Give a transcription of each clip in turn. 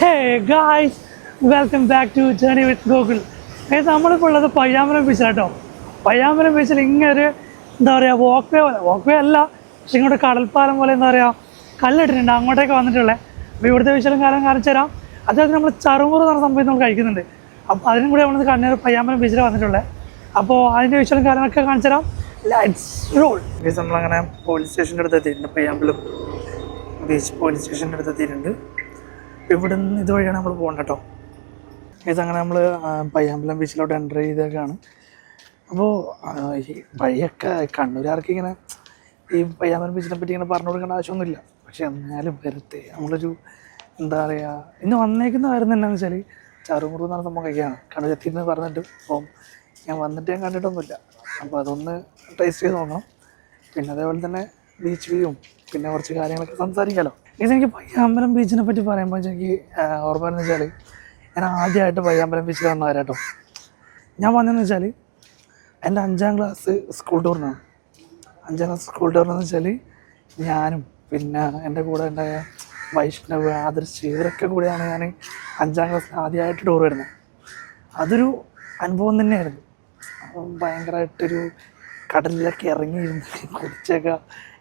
Hey guys welcome back to journey with Google ഏത് നമ്മളിപ്പോൾ ഉള്ളത് പയ്യാമ്പലം ബീച്ചിലാട്ടോ പയ്യാമ്പലം ബീച്ചിൽ ഇങ്ങനെ ഒരു എന്താ പറയുക വോക്ക് വേ പോലെ. വോക്ക് വേ അല്ല പക്ഷെ ഇങ്ങോട്ട് കടൽപ്പാലം പോലെ എന്താ പറയുക കല്ലിട്ടിട്ടുണ്ട്. അങ്ങോട്ടേക്ക് വന്നിട്ടുള്ളത് അപ്പോൾ ഇവിടുത്തെ വിശലും കാലം കാണിച്ചു തരാം. അതായത് നമ്മൾ ചറുമുറ എന്ന സംഭവം നമ്മൾ കഴിക്കുന്നുണ്ട്. അപ്പോൾ അതിനും കൂടി നമ്മൾ കണ്ണൂർ പയ്യാമ്പലം ബീച്ചിൽ വന്നിട്ടുള്ളത് അപ്പോൾ അതിന്റെ വിശലും കാര്യങ്ങളൊക്കെ കാണിച്ചു തരാം. ലൈറ്റ്സ് റോൾ നമ്മളങ്ങനെ പോലീസ് സ്റ്റേഷന്റെ അടുത്ത് എത്തിയിട്ടുണ്ട്. പയ്യാമ്പലം ബീച്ച് പോലീസ് സ്റ്റേഷന്റെ അടുത്ത് എത്തിയിട്ടുണ്ട്. ഇവിടെ നിന്ന് ഇതുവഴിയാണ് നമ്മൾ പോകേണ്ടത് കേട്ടോ. ഇതങ്ങനെ നമ്മൾ പയ്യാമ്പലം ബീച്ചിലോട്ട് എന്റർ ചെയ്തേക്കാണ്. അപ്പോൾ ഈ വഴിയൊക്കെ കണ്ണൂരാർക്ക് ഇങ്ങനെ ഈ പയ്യാമ്പലം ബീച്ചിനെ പറ്റി ഇങ്ങനെ പറഞ്ഞു കൊടുക്കേണ്ട ആവശ്യമൊന്നുമില്ല. പക്ഷെ എന്നാലും വെറുതെ നമ്മളൊരു എന്താ പറയുക ഇന്ന് വന്നേക്കുന്ന കാര്യം എന്താണെന്ന് വെച്ചാൽ ചാറുമുറു എന്ന് പറഞ്ഞ സംഭവം കഴിക്കുകയാണ് കണ്ണൂർ എത്തിയെന്ന് പറഞ്ഞിട്ട് അപ്പം ഞാൻ വന്നിട്ട് ഞാൻ കണ്ടിട്ടൊന്നുമില്ല. അപ്പോൾ അതൊന്ന് ടേസ്റ്റ് ചെയ്ത് നോക്കണം. പിന്നെ അതേപോലെ തന്നെ ബീച്ച് വ്യൂവും പിന്നെ കുറച്ച് കാര്യങ്ങളൊക്കെ സംസാരിക്കാമല്ലോ ഇത് എനിക്ക് പയ്യാമ്പലം ബീച്ചിനെ പറ്റി പറയുമ്പോൾ എനിക്ക് ഓർമ്മ എന്ന് വെച്ചാൽ ഞാൻ ആദ്യമായിട്ട് പയ്യാമ്പലം ബീച്ചിൽ വന്നവരാട്ടോ ഞാൻ വന്നതെന്ന് വെച്ചാൽ എന്റെ അഞ്ചാം ക്ലാസ് സ്കൂൾ ടൂറിനാണ് അഞ്ചാം ക്ലാസ് സ്കൂൾ ടൂറിനെന്ന് വെച്ചാൽ ഞാനും പിന്നെ എന്റെ കൂടെ ഉണ്ടായ വൈഷ്ണവ് ആദർശ് ഇവരൊക്കെ കൂടെയാണ് ഞാൻ അഞ്ചാം ക്ലാസ് ആദ്യമായിട്ട് ടൂർ വരുന്നത്. അതൊരു അനുഭവം തന്നെയായിരുന്നു. ഭയങ്കരമായിട്ടൊരു കടലിലൊക്കെ ഇറങ്ങി കുടിച്ചൊക്കെ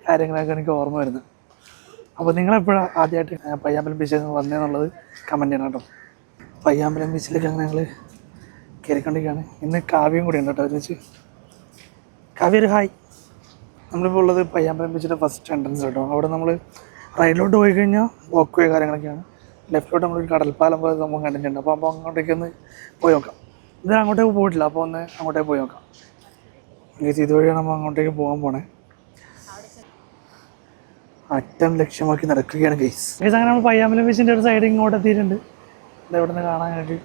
കാര്യങ്ങളൊക്കെ എനിക്ക് ഓർമ്മ വരുന്നത്. അപ്പോൾ നിങ്ങളെപ്പോഴാണ് ആദ്യമായിട്ട് പയ്യാമ്പലം ബീച്ചിൽ നിന്ന് വന്നതെന്നുള്ളത് കമന്റ് ചെയ്യണം കേട്ടോ. പയ്യാമ്പലം ബീച്ചിലേക്ക് ഞങ്ങൾ കയറിക്കൊണ്ടിരിക്കുകയാണ്. ഇന്ന് കാവ്യം കൂടി ഉണ്ട് കേട്ടോ ഒരുമിച്ച്. കാവ്യ ഒരു ഹായ്. നമ്മളിപ്പോൾ ഉള്ളത് പയ്യാമ്പലം ബീച്ചിന്റെ ഫസ്റ്റ് എൻട്രൻസ് കേട്ടോ. അവിടെ നമ്മൾ റൈഡിലോട്ട് പോയി കഴിഞ്ഞാൽ വോക്ക് വേ കാര്യങ്ങളൊക്കെയാണ് ലെഫ്റ്റിലോട്ട് നമ്മളൊരു കടൽപ്പാലം പോലെ സംഭവം കണ്ടിട്ടുണ്ട്. അപ്പോൾ അപ്പോൾ അങ്ങോട്ടേക്ക് ഒന്ന് പോയി നോക്കാം. ഇത് അങ്ങോട്ടേക്ക് പോയിട്ടില്ല. അപ്പോൾ ഒന്ന് അങ്ങോട്ടേക്ക് പോയി നോക്കാം. ഇതുവഴിയാണ് നമ്മൾ അങ്ങോട്ടേക്ക് പോകാൻ പോണേ. അറ്റം ലക്ഷ്യമാക്കി നടക്കുകയാണ് ഗൈസ് ഗൈസ് അങ്ങനെ നമ്മൾ പയ്യാമ്പലം ബീച്ചിന്റെ ഒരു സൈഡ് ഇങ്ങോട്ട് എത്തിയിട്ടുണ്ട്. ഇത് ഇവിടെ നിന്ന് കാണാനായിട്ട്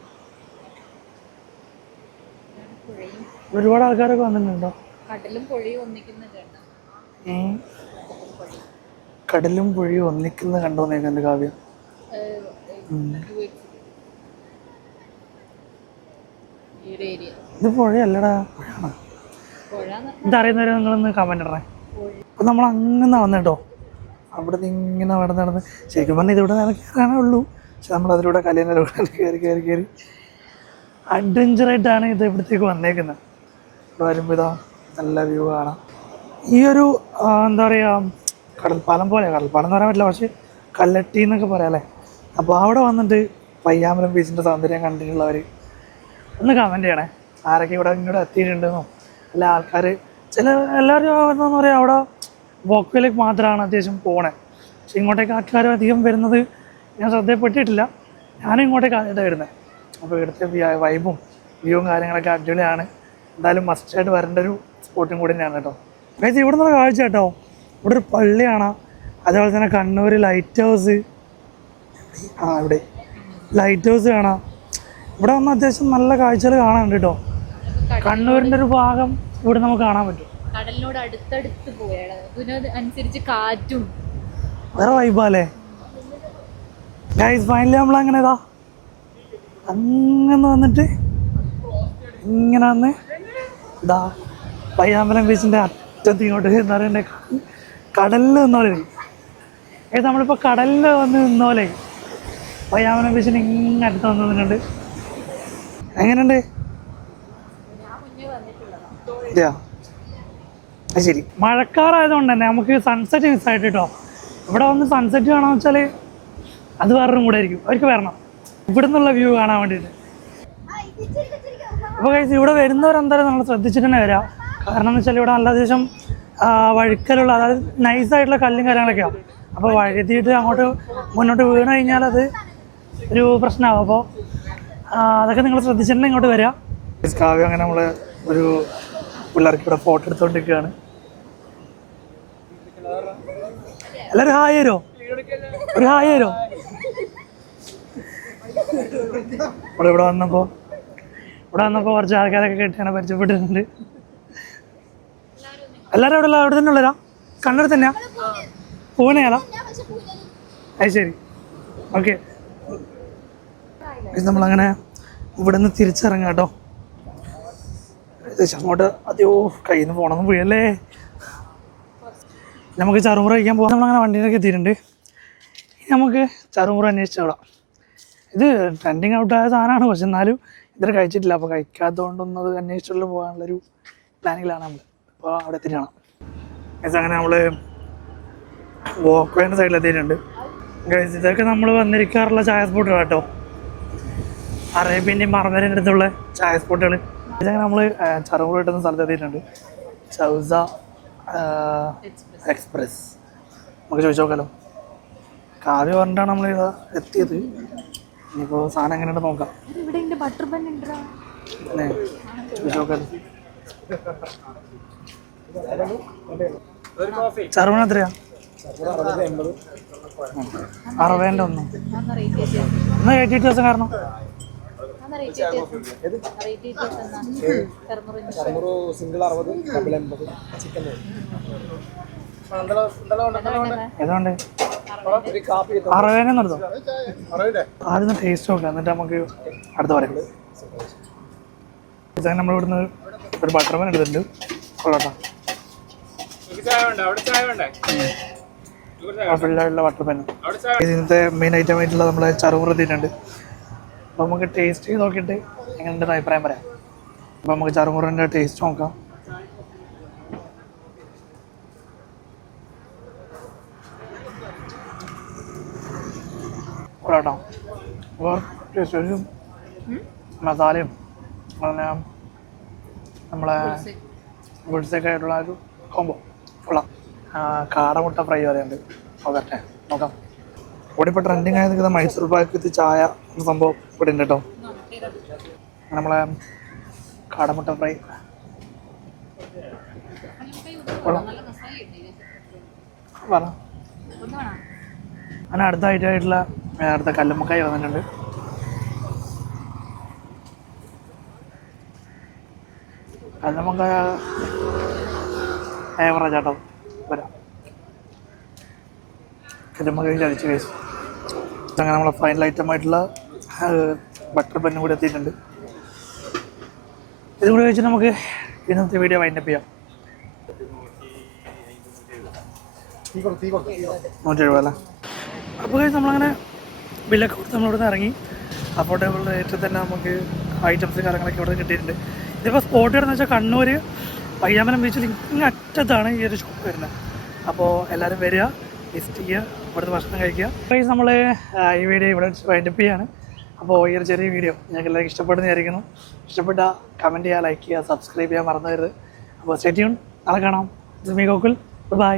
ഒരുപാട് ആൾക്കാരൊക്കെ വന്നിട്ടുണ്ടോ? കടലും പുഴയും ഒന്നിക്കുന്ന കണ്ടോ ഏ? കടലും പുഴയും ഒന്നിക്കുന്ന കണ്ടോന്നേക്ക് എന്റെ കാവ്യം. ഇത് പുഴയല്ലടാ പുഴയാണ്. ഇതറിയുന്നവരെ നിങ്ങളൊന്ന് കമന്റ് ഇടണേ. അപ്പൊ നമ്മൾ അങ്ങനെ വന്നിട്ടോ അവിടെ നിന്ന് ഇങ്ങനെ നടന്ന് നടന്ന് ശരിക്കും പറഞ്ഞാൽ ഇതിവിടെ കയറാനേ ഉള്ളൂ. പക്ഷെ നമ്മൾ അതിലൂടെ കല്യാണത്തിലൂടെ കയറി കയറി കയറി അഡ്വഞ്ചറായിട്ടാണ് ഇത് ഇവിടത്തേക്ക് വന്നേക്കുന്നത്. ഇവിടെ വരുമ്പോൾ ഇതാ നല്ല വ്യൂ കാണാം. ഈ ഒരു എന്താ പറയുക കടൽപ്പാലം പോലെ കടൽപ്പാലം എന്ന് പറയാൻ പറ്റില്ല പക്ഷേ കല്ലട്ടി എന്നൊക്കെ പറയാം അല്ലേ? അപ്പോൾ അവിടെ വന്നിട്ട് പയ്യാമ്പലം ബീച്ചിന്റെ സൗന്ദര്യം കണ്ടിട്ടുള്ളവർ ഒന്ന് കമന്റ് ചെയ്യണേ. ആരൊക്കെ ഇവിടെ ഇങ്ങോട്ട് എത്തിയിട്ടുണ്ടെന്നോ? അല്ല ആൾക്കാർ ചില എല്ലാവരും എന്താ പറയുക അവിടെ വോക്കയിലേക്ക് മാത്രമാണ് അത്യാവശ്യം പോണേ. പക്ഷെ ഇങ്ങോട്ടേക്ക് ആൾക്കാർ അധികം വരുന്നത് ഞാൻ ശ്രദ്ധയപ്പെട്ടിട്ടില്ല ഞാനും ഇങ്ങോട്ടേക്ക് ആദ്യമായിട്ട് വരുന്നത് അപ്പോൾ ഇവിടുത്തെ വൈബും വ്യൂവും കാര്യങ്ങളൊക്കെ അടിപൊളിയാണ്. എന്തായാലും മസ്റ്റായിട്ട് വരേണ്ട ഒരു സ്പോട്ടും കൂടി തന്നെയാണ് കേട്ടോ. ഗൈസ് ഇവിടെ നിന്നുള്ള കാഴ്ച കേട്ടോ. ഇവിടെ ഒരു പള്ളിയാണ് അതേപോലെ തന്നെ കണ്ണൂർ ലൈറ്റ് ഹൗസ് ആ ഇവിടെ. ലൈറ്റ് ഹൗസ് കാണാം. ഇവിടെ വന്ന അത്യാവശ്യം നല്ല കാഴ്ചകൾ കാണാനുണ്ട് കേട്ടോ. കണ്ണൂരിന്റെ ഒരു ഭാഗം ഇവിടെ നമുക്ക് കാണാൻ പറ്റും. കടലിനോട് അടുത്തടുത്ത് പോയാണ് അതിനോട് അനുസരിച്ച് കാറ്റും. വേറെ വൈബാലേ ഗൈസ് ഫൈനലി നമ്മൾ അങ്ങനെ ഇതാ. അങ്ങനെ വന്നിട്ട് ഇങ്ങനെ വന്ന് ഇതാ പയ്യാമ്പലം ബീച്ചിന്റെ അറ്റത്ത് ഇങ്ങോട്ട് എന്താ പറയണ്ടേ കടലിൽ നിന്നോലെ ഏത് നമ്മളിപ്പോൾ കടലിൽ വന്ന് നിന്നോലെ പയ്യാമ്പലം ബീച്ചിന് ഇങ്ങനെ അടുത്ത് വന്ന് നിന്നിട്ടുണ്ട്. എങ്ങനെയുണ്ട്? അത് ശരി. മഴക്കാറായതുകൊണ്ട് തന്നെ നമുക്ക് സൺസെറ്റ് മിസ്സായിട്ട് കേട്ടോ ഇവിടെ വന്ന് സൺസെറ്റ് കാണാന്ന് വെച്ചാൽ അത് വേറൊരു കൂടെ ആയിരിക്കും. അവർക്ക് വരണം. ഇവിടെ നിന്നുള്ള വ്യൂ കാണാൻ വേണ്ടിയിട്ട്. അപ്പോൾ കഴിച്ച് ഇവിടെ വരുന്നവരെന്തായാലും നമ്മൾ ശ്രദ്ധിച്ചിട്ട് തന്നെ വരാം. കാരണം എന്ന് വെച്ചാൽ ഇവിടെ നല്ല അത്യാവശ്യം വഴുക്കലുള്ള അതായത് നൈസായിട്ടുള്ള കല്ലും കാര്യങ്ങളൊക്കെയാണ് അപ്പോൾ വഴുതിയിട്ട് അങ്ങോട്ട് മുന്നോട്ട് വീണ് കഴിഞ്ഞാൽ അത് ഒരു പ്രശ്നമാകും അപ്പോൾ അതൊക്കെ നിങ്ങൾ ശ്രദ്ധിച്ചിട്ടുണ്ടെങ്കിൽ ഇങ്ങോട്ട് വരാം. കാവ്യം അങ്ങനെ നമ്മൾ ഒരു പിള്ളേർക്ക് ഇവിടെ ഫോട്ടോ എടുത്തോണ്ടിരിക്കുകയാണ് എല്ലാവരും ഹായരോ ഒരു ഹായരോ ഇവിടെ ഇവിടെ വന്നപ്പോൾ ഇവിടെ വന്നപ്പോൾ കുറച്ച് ആൾക്കാരൊക്കെ കിട്ടിയാണ് പരിചയപ്പെട്ടിട്ടുണ്ട്. എല്ലാവരും അവിടെ ഉള്ള അവിടെ തന്നെ ഉള്ളതാ? കണ്ണൂർ തന്നെയാ? പൂനെയാളാ അത് ശരി. ഓക്കെ നമ്മളങ്ങനെ ഇവിടെ നിന്ന് തിരിച്ചിറങ്ങാം കേട്ടോ. അങ്ങോട്ട് അതെയോ കയ്യിൽ നിന്ന് പോകണമെന്ന് പോയല്ലേ നമുക്ക് ചറുമുറ കഴിക്കാൻ പോകാം നമ്മളങ്ങനെ വണ്ടിയിലൊക്കെ എത്തിയിട്ടുണ്ട്. ഇനി നമുക്ക് ചറുമുറ അന്വേഷിച്ചോളാം ഇത് ട്രെൻഡിങ് ഔട്ടായ സാധനമാണ്. പക്ഷെ എന്നാലും ഇത്ര കഴിച്ചിട്ടില്ല. അപ്പോൾ കഴിക്കാത്തതുകൊണ്ടൊന്നും അത് അന്വേഷിച്ചുള്ള പോകാനുള്ളൊരു പ്ലാനിങ്ങിലാണ് നമ്മൾ അപ്പോൾ അവിടെ എത്തിക്കണം ഗൈസ് അങ്ങനെ നമ്മൾ വോക്ക് സൈഡിലെത്തിയിട്ടുണ്ട് ഗൈസ് ഇതൊക്കെ നമ്മൾ വന്നിരിക്കാറുള്ള ചായ സ്പോട്ടുകൾ കേട്ടോ അറേബ്യന്റെയും മറന്നതിന്റെ അടുത്തുള്ള ചായ സ്പോട്ടുകൾ ഇതങ്ങനെ നമ്മൾ ചറുമുറ കിട്ടുന്ന സ്ഥലത്ത് എത്തിയിട്ടുണ്ട് ചൗസ എക്സ്പ്രസ്. നമുക്ക് ചോദിച്ചു നോക്കാലോ. കാവ്യ പറഞ്ഞിട്ടാണ് നമ്മൾ ഇത് എത്തിയത്. ഇനിയിപ്പോൾ സാധനം എങ്ങനെയുണ്ട് നോക്കാം. ചോദിച്ചു നോക്കാലോ. ചറുമണ എത്രയാ? അറുപതിന്റെ ഒന്നും. എന്നാ കയറ്റി വ്യത്യാസം കാരണം? നൂറ്. സിംഗിൾ അറുപത് ഡബിൾ എൺപത് ചിക്കൻ ഏതുകൊണ്ട് ഒരു കാപ്പി അറുപതിനെ നിർത്തോ അറിയില്ലേ ആദ്യം ടേസ്റ്റ് നോക്കാം എന്നിട്ട് നമുക്ക് അടുത്ത പറയാം. നമ്മൾ ഇവിടുന്ന് ഒരു ബട്ടർ പാൻ എടുത്തിട്ടുണ്ട്. കൊള്ളാട്ടോ. കുഴപ്പമില്ലായിട്ടുള്ള ബട്ടർ പാൻ ഇതിനകത്തെ മെയിൻ ഐറ്റം ആയിട്ടുള്ള നമ്മളെ ചറുമുറ എത്തിയിട്ടുണ്ട് അപ്പോൾ നമുക്ക് ടേസ്റ്റ് ചെയ്ത് നോക്കിയിട്ട് എങ്ങനെയുണ്ടെന്ന് അഭിപ്രായം പറയാം. അപ്പോൾ നമുക്ക് ചറുമുറിന്റെ ടേസ്റ്റ് നോക്കാം. കൊള്ളാട്ടോ അപ്പോൾ ടേസ്റ്റ് ഒരു മസാലയും അങ്ങനെ നമ്മളെ ഗുഡ്സൊക്കെ ആയിട്ടുള്ള ഒരു കോമ്പോ കൊള്ളാം. കാടമുട്ട ഫ്രൈ വരെയുണ്ട് ഓക്കെ നോക്കാം. ഇവിടെ ഇപ്പോൾ ട്രെൻഡിങ് ആയി നിൽക്കുന്ന മൈസൂർ പാക്ക് വിത്ത് ചായ. സംഭവം ഇവിടെ ഉണ്ട് കേട്ടോ. നമ്മളെ കാടമുട്ട ഫ്രൈ. പറ. അങ്ങനെ അടുത്ത ഐറ്റമായിട്ടുള്ള അടുത്ത കല്ലുമ്മക്കായി വന്നിട്ടുണ്ട്. കല്ലുമ്മക്കായ ഏവറേജ് ആട്ടോ. വരാം. കല്ലുമ്മക്കായി ചതിച്ച് കഴിച്ചു അങ്ങനെ നമ്മളെ ഫൈനൽ ഐറ്റം ആയിട്ടുള്ള ബട്ടർ പെന്നും കൂടി എത്തിയിട്ടുണ്ട്. ഇതും കൂടി വെച്ച് നമുക്ക് ഇന്നത്തെ വീഡിയോ വൈൻഡപ്പ് ചെയ്യാം. നൂറ്റി എഴുപത് അല്ലേ? അപ്പോൾ കഴിച്ച് നമ്മളങ്ങനെ ബില്ലൊക്കെ കൊടുത്ത് നമ്മളിവിടെ നിന്ന് ഇറങ്ങി അഫോർഡബിൾ റേറ്റിൽ തന്നെ നമുക്ക് ഐറ്റംസ് കാര്യങ്ങളൊക്കെ ഇവിടെ കിട്ടിയിട്ടുണ്ട്. ഇതിപ്പോൾ സ്പോട്ട് എന്ന് വെച്ചാൽ കണ്ണൂർ പയ്യാമ്പലം ബീച്ചിൽ ഇങ്ങനെ അറ്റത്താണ് ഈ ഒരു ഷോപ്പ് വരുന്നത്. അപ്പോൾ എല്ലാവരും വരിക വിസിറ്റ് ചെയ്യുക ഇവിടുത്തെ ഭക്ഷണം കഴിക്കുക. അപ്പോൾ നമ്മൾ ഈ വീഡിയോ ഇവിടെ വൈൻഡപ്പ് ചെയ്യാണ്. അപ്പോൾ ഈ ഒരു ചെറിയ വീഡിയോ ഞങ്ങൾക്ക് എല്ലാവർക്കും ഇഷ്ടപ്പെടുന്നതായിരിക്കുന്നു. ഇഷ്ടപ്പെട്ട കമന്റ് ചെയ്യുക ലൈക്ക് ചെയ്യുക സബ്സ്ക്രൈബ് ചെയ്യാൻ മറന്നു വരുത് അപ്പോൾ സ്റ്റേറ്റ്യൂൺ നാളെ കാണാം. Me Gokul by